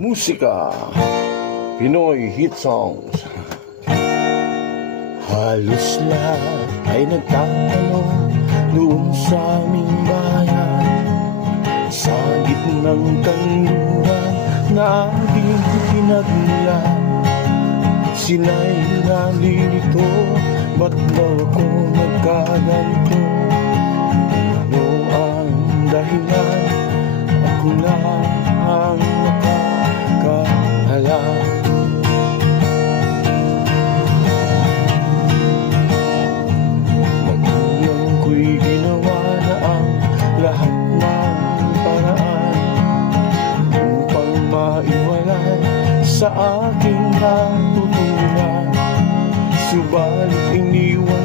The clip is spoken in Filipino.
Musika, Pinoy hit songs. Halos lahat ay nagtatanong doon sa aming bayan, sa gitnang kanluran na aking pinagmulan. Sina'y nalilito, ba't daw ako nagkaganito? Ano ang dahilan? Ako lang ang nakakaalam. Magulang ko'y ginawa na ang lahat ng paraan upang maiwalay sa aking natutunan. Subalit iniwan